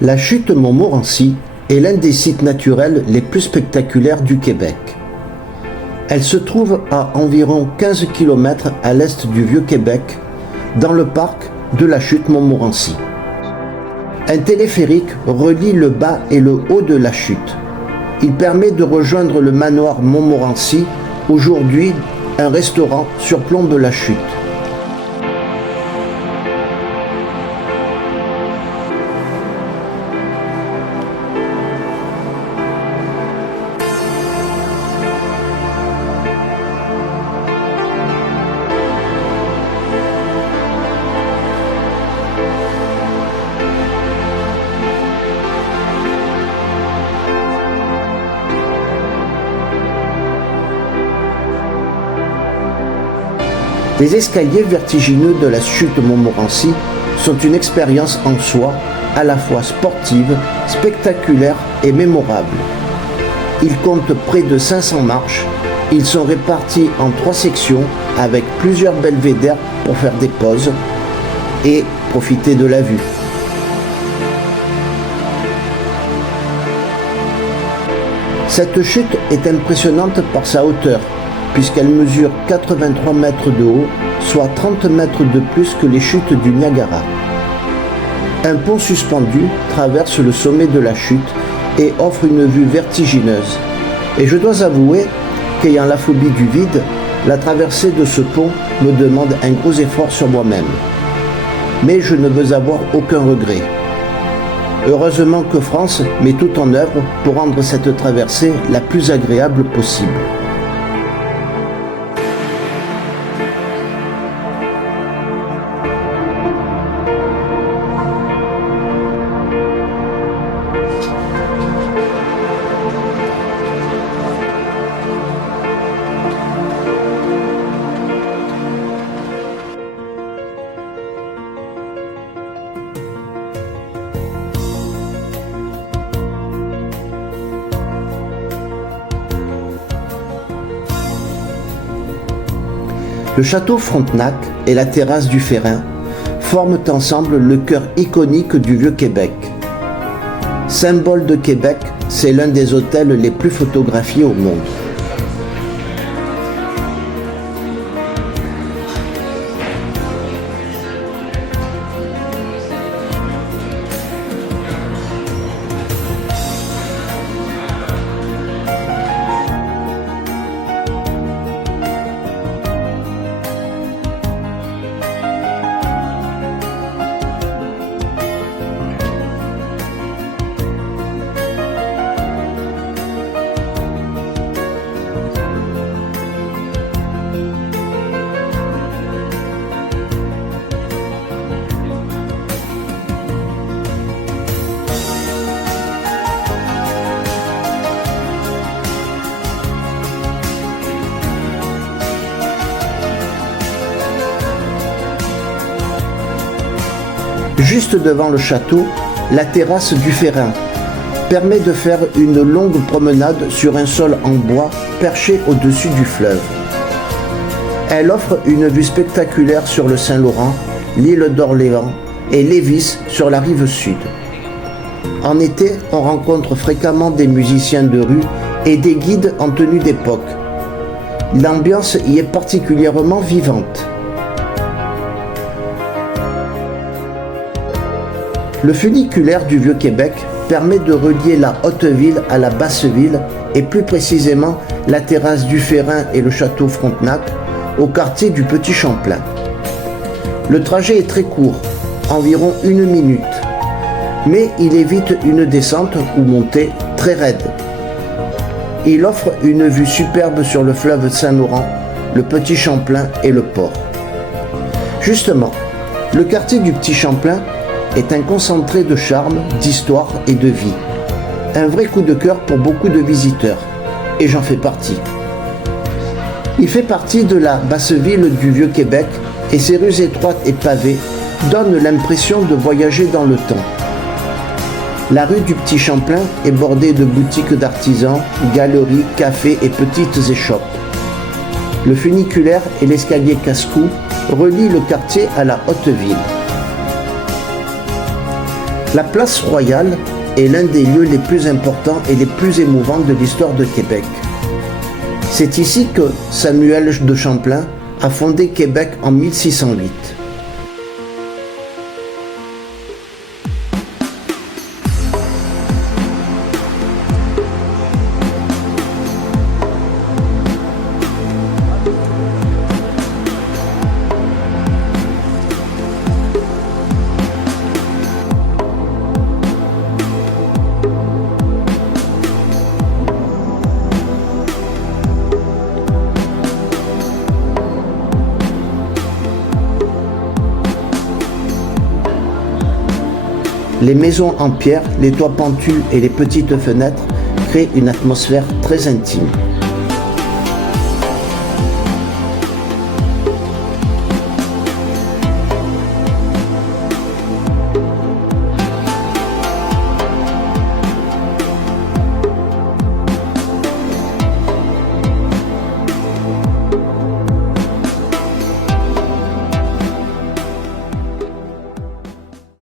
La chute Montmorency est l'un des sites naturels les plus spectaculaires du Québec. Elle se trouve à environ 15 km à l'est du Vieux-Québec, dans le parc de la chute Montmorency. Un téléphérique relie le bas et le haut de la chute. Il permet de rejoindre le manoir Montmorency. Aujourd'hui, un restaurant surplombe la chute. Les escaliers vertigineux de la chute Montmorency sont une expérience en soi, à la fois sportive, spectaculaire et mémorable. Ils comptent près de 500 marches. Ils sont répartis en 3 sections avec plusieurs belvédères pour faire des pauses et profiter de la vue. Cette chute est impressionnante par sa hauteur, puisqu'elle mesure 83 mètres de haut, soit 30 mètres de plus que les chutes du Niagara. Un pont suspendu traverse le sommet de la chute et offre une vue vertigineuse. Et je dois avouer qu'ayant la phobie du vide, la traversée de ce pont me demande un gros effort sur moi-même. Mais je ne veux avoir aucun regret. Heureusement que France met tout en œuvre pour rendre cette traversée la plus agréable possible. Le château Frontenac et la terrasse du Ferrin forment ensemble le cœur iconique du Vieux-Québec. Symbole de Québec, c'est l'un des hôtels les plus photographiés au monde. Juste devant le château, la terrasse du Ferrin permet de faire une longue promenade sur un sol en bois perché au-dessus du fleuve. Elle offre une vue spectaculaire sur le Saint-Laurent, l'île d'Orléans et Lévis sur la rive sud. En été, on rencontre fréquemment des musiciens de rue et des guides en tenue d'époque. L'ambiance y est particulièrement vivante. Le funiculaire du Vieux-Québec permet de relier la Haute-Ville à la Basse-Ville et plus précisément la terrasse du Ferrin et le château Frontenac au quartier du Petit Champlain. Le trajet est très court, environ 1 minute, mais il évite une descente ou montée très raide. Il offre une vue superbe sur le fleuve Saint-Laurent, le Petit Champlain et le port. Justement, le quartier du Petit Champlain est un concentré de charme, d'histoire et de vie. Un vrai coup de cœur pour beaucoup de visiteurs, et j'en fais partie. Il fait partie de la Basse-Ville du Vieux-Québec et ses rues étroites et pavées donnent l'impression de voyager dans le temps. La rue du Petit Champlain est bordée de boutiques d'artisans, galeries, cafés et petites échoppes. Le funiculaire et l'escalier casse-cou relient le quartier à la Haute-Ville. La place Royale est l'un des lieux les plus importants et les plus émouvants de l'histoire de Québec. C'est ici que Samuel de Champlain a fondé Québec en 1608. Les maisons en pierre, les toits pentus et les petites fenêtres créent une atmosphère très intime.